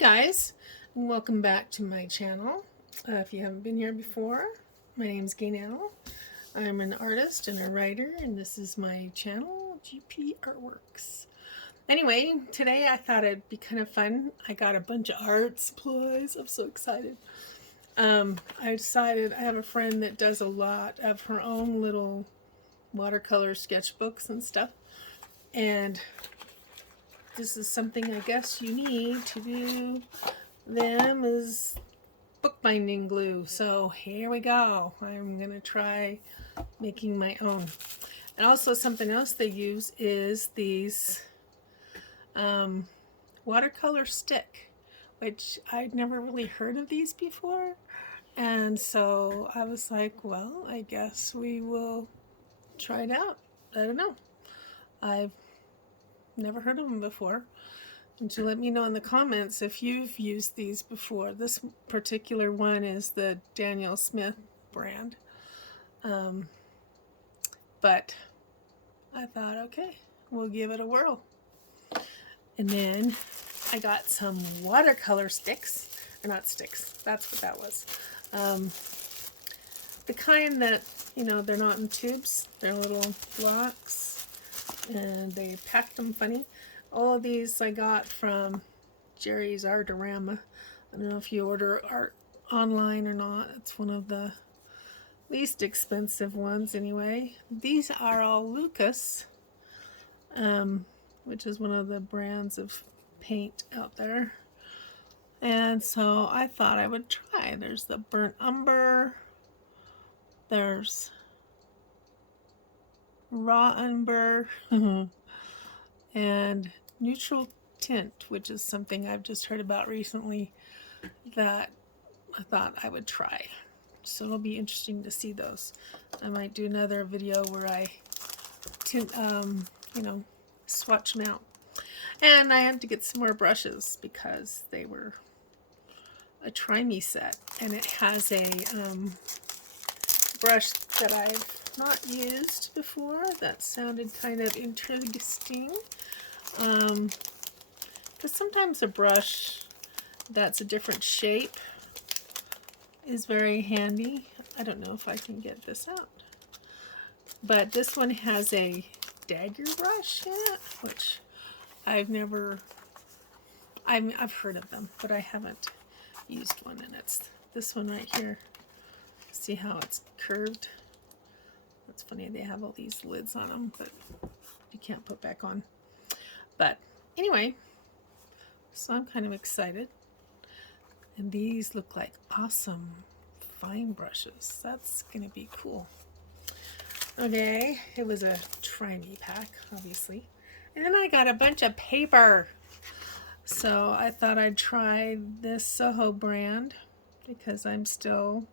Guys, and welcome back to my channel. If you haven't been here before, my name's Gaynell. I'm an artist and a writer, and this is my channel, GP Artworks. Anyway, today I thought it'd be kind of fun. I got a bunch of art supplies. I'm so excited. I decided I have a friend that does a lot of her own little watercolor sketchbooks and stuff, and this is something I guess you need to do them is bookbinding glue. So here we go. I'm gonna try making my own. And also something else they use is these watercolor stick, which I'd never really heard of these before. And so I was like, well, I guess we will try it out. I don't know. I've never heard of them before. And to let me know in the comments if you've used these before. This particular one is the Daniel Smith brand. But I thought, okay, we'll give it a whirl. And then I got some watercolor sticks. Or not sticks, that's what that was. The kind that, you know, they're not in tubes. They're little blocks. And they packed them funny. All of these I got from Jerry's Artarama. I don't know if you order art online or not. It's one of the least expensive ones anyway. These are all Lucas, which is one of the brands of paint out there. And so I thought I would try. There's the burnt umber. There's raw umber. And neutral tint, which is something I've just heard about recently that I thought I would try. So it'll be interesting to see those. I might do another video where I tint, swatch them out. And I had to get some more brushes because they were a try me set, and it has a brush that I've not used before that sounded kind of interesting. Because sometimes a brush that's a different shape is very handy. I don't know if I can get this out. But this one has a dagger brush in it, which I've heard of them, but I haven't used one, and it's this one right here. See how it's curved? It's funny, they have all these lids on them, but you can't put back on. But anyway, so I'm kind of excited. And these look like awesome fine brushes. That's gonna be cool. Okay, it was a try me pack, obviously. And then I got a bunch of paper. So I thought I'd try this Soho brand because I'm still,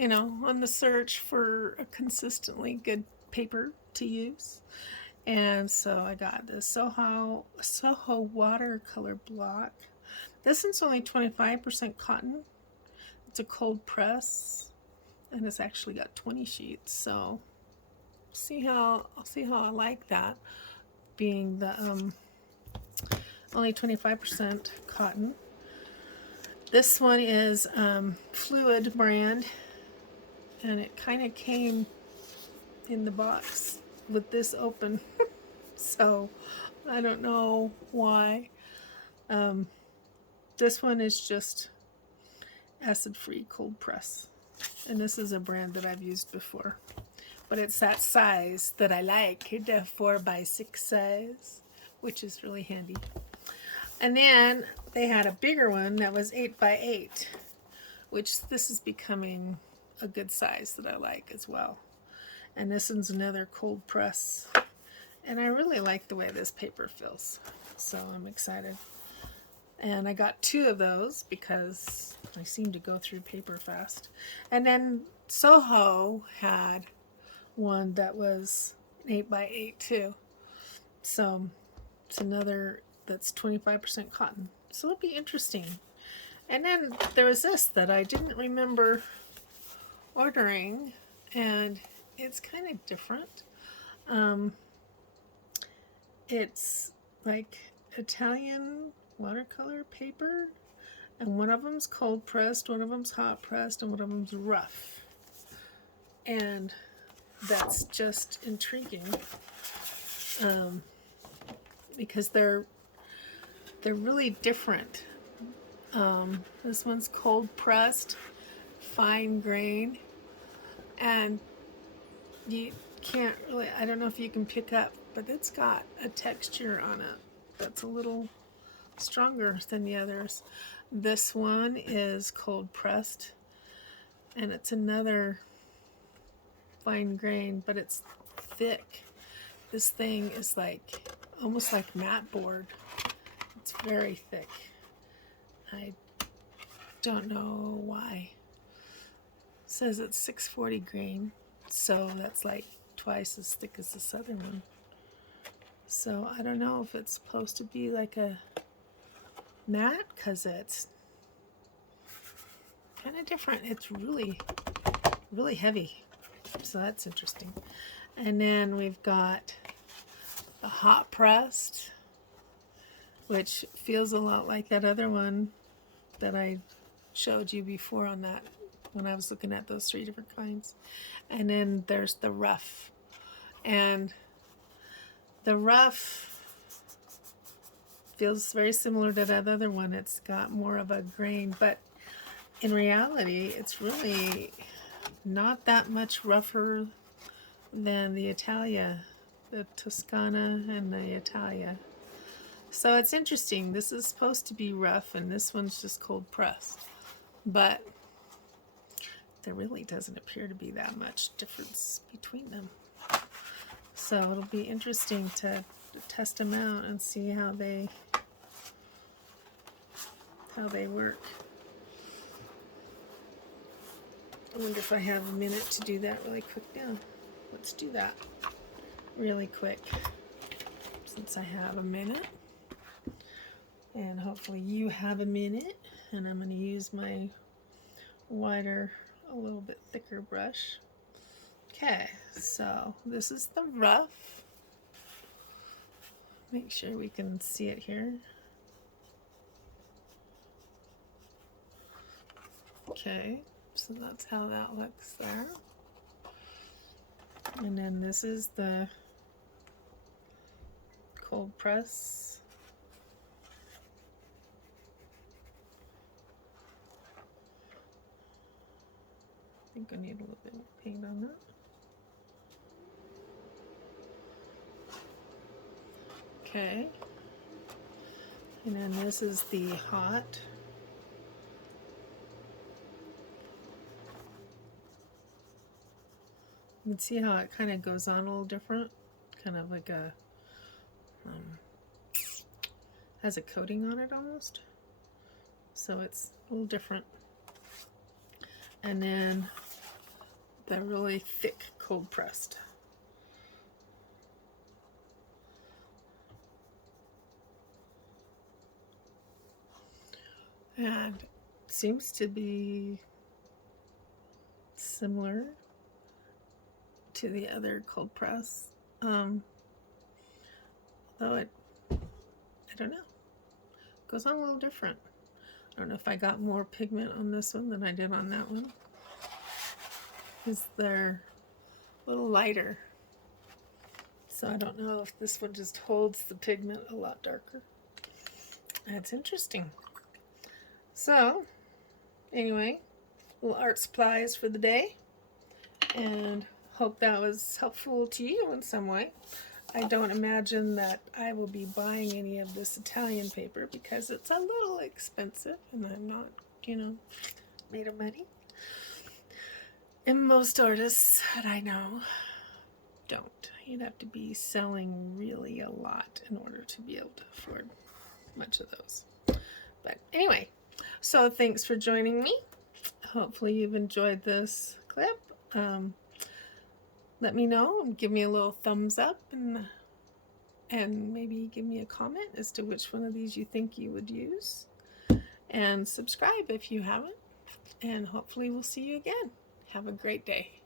on the search for a consistently good paper to use. And so I got this Soho watercolor block. This one's only 25% cotton. It's a cold press, and it's actually got 20 sheets. So I'll see how I like that, being the only 25% cotton. This one is Fluid brand, and it kind of came in the box with this open. So I don't know why. This one is just acid-free cold press, and this is a brand that I've used before, but it's that size that I like, the 4x6 size, which is really handy. And then they had a bigger one that was 8x8, which this is becoming a good size that I like as well. And this one's another cold press, and I really like the way this paper feels, so I'm excited. And I got 2 of those because I seem to go through paper fast. And then Soho had one that was 8x8 too, so it's another that's 25% cotton, so it'll be interesting. And then there was this that I didn't remember ordering, and it's kind of different. It's like Italian watercolor paper, and one of them's cold pressed, one of them's hot pressed, and one of them's rough. And that's just intriguing, because they're really different. This one's cold pressed, fine grain, and you can't really, I don't know if you can pick up, but it's got a texture on it that's a little stronger than the others. This one is cold pressed, and it's another fine grain, but it's thick. This thing is like almost like mat board. It's very thick. I don't know why. It says it's 640 grain, so that's like twice as thick as this other one. So I don't know if it's supposed to be like a mat, because it's kind of different. It's really, really heavy. So that's interesting. And then we've got the hot pressed, which feels a lot like that other one that I showed you before on that, when I was looking at those 3 different kinds. And then there's the rough. And the rough feels very similar to that other one. It's got more of a grain, but in reality, it's really not that much rougher than the Italia, the Toscana and the Italia. So it's interesting. This is supposed to be rough, and this one's just cold pressed. But there really doesn't appear to be that much difference between them. So it'll be interesting to test them out and see how they work. I wonder if I have a minute to do that really quick now. Let's do that really quick, since I have a minute. And hopefully you have a minute. And I'm going to use my wider, a little bit thicker brush. Okay, so this is the rough. Make sure we can see it here. Okay, so that's how that looks there. And then this is the cold press. I think I need a little bit more paint on that. Okay. And then this is the hot. You can see how it kind of goes on a little different, kind of like a, has a coating on it almost. So it's a little different. And then the really thick cold pressed. And seems to be similar to the other cold press, though it, I don't know, goes on a little different. I don't know if I got more pigment on this one than I did on that one, because they're a little lighter. So I don't know if this one just holds the pigment a lot darker. That's interesting. So anyway, little art supplies for the day, and hope that was helpful to you in some way. I don't imagine that I will be buying any of this Italian paper because it's a little expensive, and I'm not, made of money. And most artists that I know don't. You'd have to be selling really a lot in order to be able to afford much of those. But anyway, so thanks for joining me. Hopefully you've enjoyed this clip. Let me know and give me a little thumbs up, and maybe give me a comment as to which one of these you think you would use. And subscribe if you haven't. And hopefully we'll see you again. Have a great day.